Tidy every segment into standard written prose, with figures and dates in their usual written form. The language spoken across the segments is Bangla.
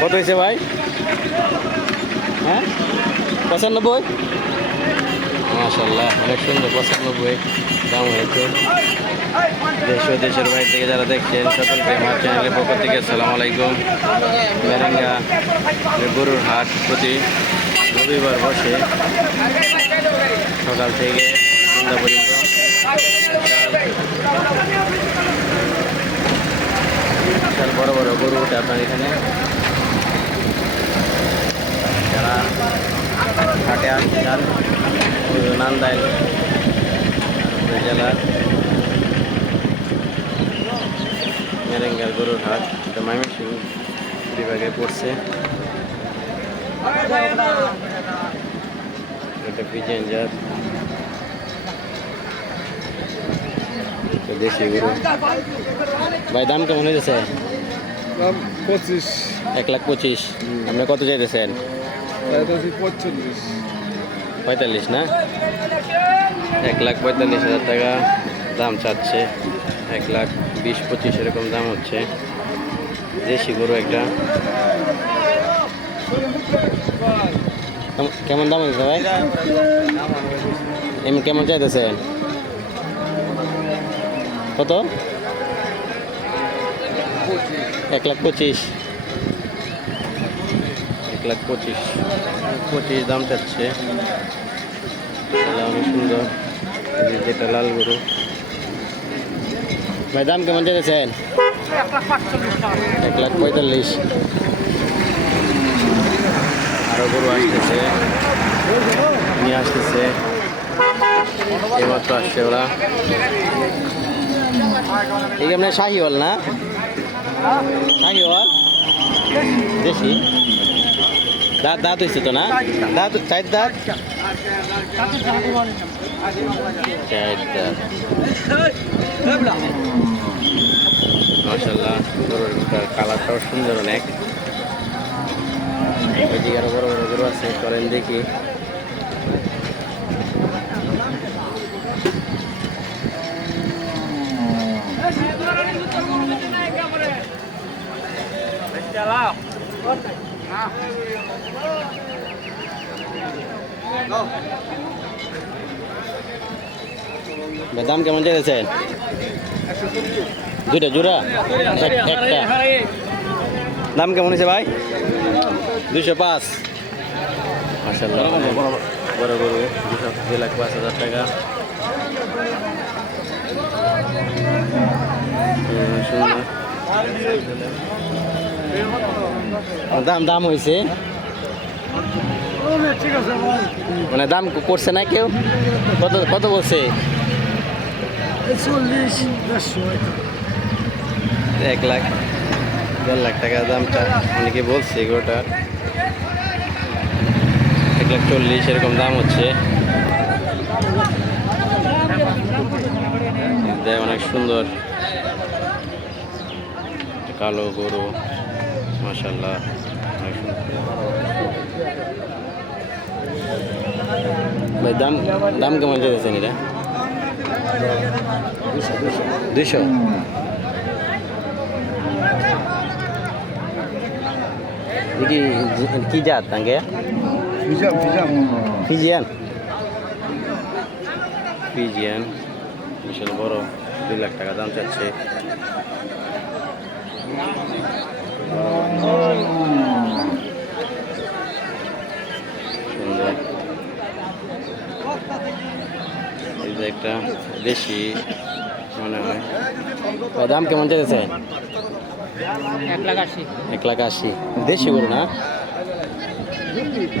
কত হয়েছে ভাই? হ্যাঁ 95। মাশাআল্লাহ অনেক সুন্দর, 95 দাম হয়েছে। দেশ ও দেশের বাইরে থেকে যারা দেখছেন সকলকে আমার চ্যানেলের পক্ষ থেকে আসসালামু আলাইকুম। মেরেঙ্গা গরুর হাট প্রতি রবিবার বসে সকাল থেকে সন্ধ্যা পর্যন্ত। বিশাল বড় বড় গরু ওঠে আপনার এখানে। যারা হাটে আসতে চান নান্দাইল জেলার মেরেঙ্গার গরুর হাট, এটা ময়মনসিংহ বিভাগে পড়ছে। এটা পিজিএন জাত দেশি গরু। ভাই দাম কেমন হয়েছে? 25। 1,25,000। আপনি কত চাইতেছেন? 45 না? 1,45,000 টাকা দাম চাচ্ছে। 1,20,000-25 এরকম দাম হচ্ছে। দেশি গরু একটা। কেমন দাম হয়েছে ভাই? এমনি কেমন চাইতেছেন? কত? 1,25,000। 1,25,000 দাম চাচ্ছে। অনেক সুন্দর, যেটা লাল গরু। ভাই দাম কেমন চাইতেছেন? 1,45,000। আরো গরু আসতেছে, নিয়ে আসতেছে, এইমাত্র আসছে ওরা। এই আপনার শাহিওয়াল না? শাহিওয়াল দেশি দাঁত দাঁত হয়েছে তো না? দাঁত 4 দাঁত। 4 দাঁত। মাশাআল্লাহ গরুর কালারটাও সুন্দর অনেক। এদিকে আরো বড় বড় গরু আছে, করেন দেখি। দাম কেমন চাইছেন? দুইটা জোড়া? একটা দাম কেমন হয়েছে ভাই? 205। মাশাআল্লাহ বড় গরু। 2,05,000 টাকা। সুন্দর দাম দাম হয়েছে মানে দাম করছে না কেউ? কত কত বলছে? 1,00,000-1,50,000 টাকা দামটা অনেকে বলছে এগুলোটার। 1,40,000 এরকম দাম হচ্ছে। অনেক সুন্দর কালো গরু, মাশাআল্লাহ অনেক সুন্দর। ভাই দাম দাম কেমন চাইছেন এটা? 200। কি জাত তাঙ্গে? ফিজিয়ান। ফিজিয়ান বিশাল বড়। 2,00,000 টাকা দাম চাচ্ছে। সুন্দর। এই যে একটা দেশি মনে হয়। দাম কেমন চাইছে? 1,80,000। 1,80,000 দেশি গরু না?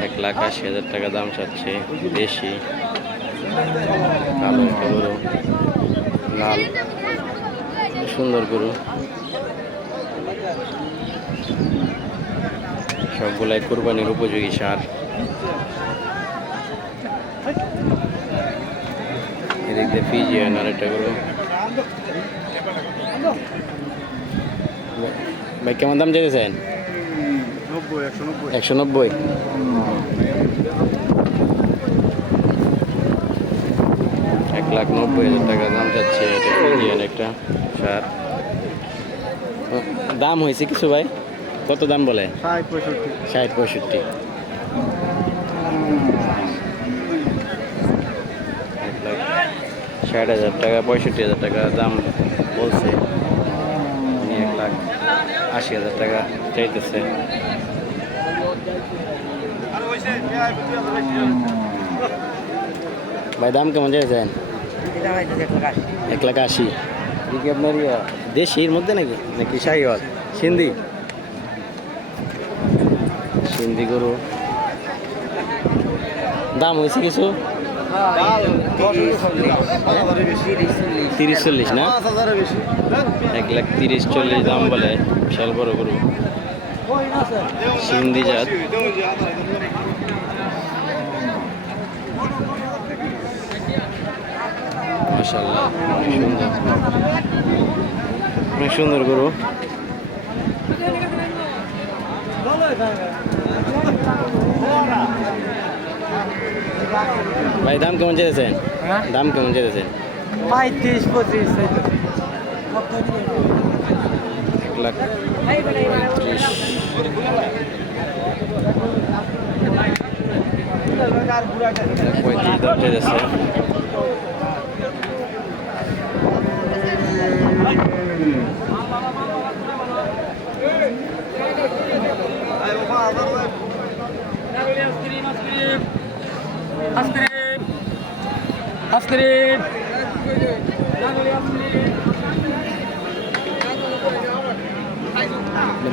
1,80,000 টাকা দাম চাচ্ছে। দেশি কালো একটা গরু, লাল সুন্দর গরু। সবগুলাই কুরবানির উপযোগী সার। এদিক দিয়ে ফিজিয়ান আর একটা গরু। ভাই কেমন দাম চাইছেন? 190। 1,90,000 টাকা দাম যাচ্ছে। এটা ফিজিয়ান একটা সার। দাম হয়েছে কিছু ভাই? কত দাম বলে? 60 65। 60 65। 1,60,000 টাকা 65,000 টাকা দাম বলছে, উনি 1,80,000 টাকা চাইতেছে। ভাই দাম কেমন চাইছেন? 1,80,000। এটা কি আপনার দেশির মধ্যে নাকি নাকি শাহিওয়াল সিন্ধি? সিন্ধি গরু দাম হয়েছে কিছু 30-40 না? 1,30,40 দাম বলে, বিশাল বড় গরু সিন্ধি জাত। মাশাআল্লাহ অনেক সুন্দর গরু। ভাই দাম কেমন চেয়েছেন? দাম কেমন চেয়েছেন? 35 25। 1,35,000 দাম চেয়েছে।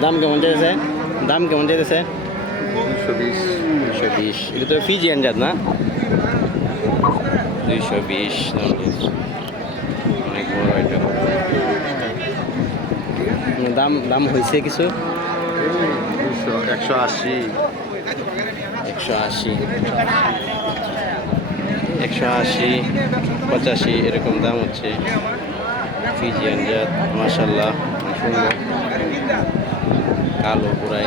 দাম কেমন চাইছে? দাম কেমন চাইতেছে? 220। 220। এটা তো ফিজিয়ান জাত না? 220 দাম চাইছে। অনেক বড় এটা। দাম দাম হয়েছে কিছু? 180। 180 180 85 এরকম দাম হচ্ছে। ফিজিয়ান জাত মাশাআল্লাহ সুন্দর, কালো পুরাই।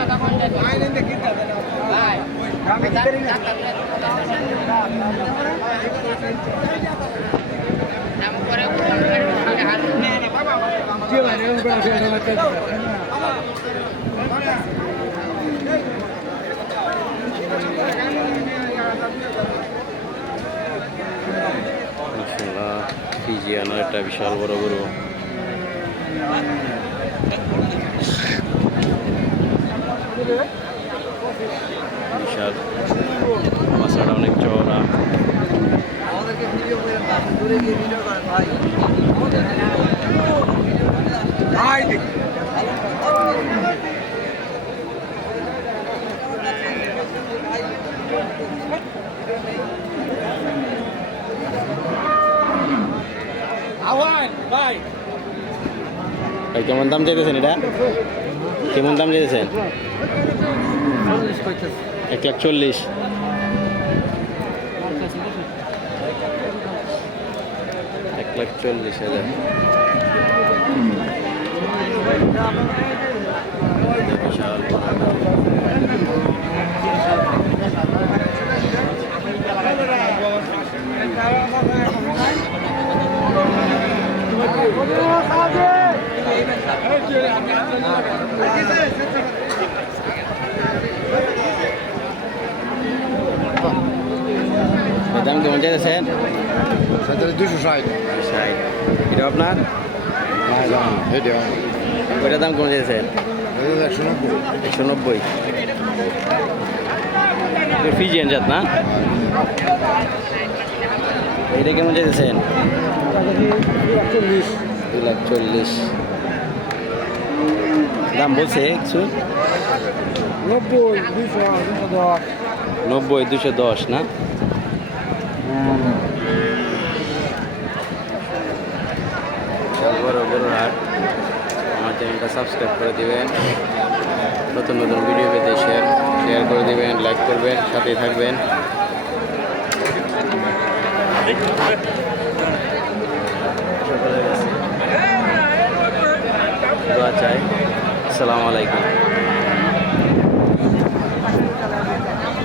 মাশাআল্লাহ ফিজিয়ান একটা বিশাল বড় গরু। বিশাল মাছাটা অনেক চওড়া। ভাই কেমন দাম চাইতেছেন? এটা কেমন দাম চাইতেছেন? 1,40,000। 1,40,000। বিশাল দাম কেমন চাইতেছেন? 260। 60। এটা আপনার? ওইটার দাম কেমন চাইতেছেন? 190। ফিজিয়ান জাত না? এটা কেমন চাইতেছেন? 2,40,000 দাম বলছে কিছু? 90 210 না? বড় বড় হাট। আমার চ্যানেলটা সাবস্ক্রাইব করে দিবেন, নতুন নতুন ভিডিও পেতে শেয়ার করে দিবেন, লাইক করবেন, সাথেই থাকবেন। দোয়া চাই। আসসালামু আলাইকুম।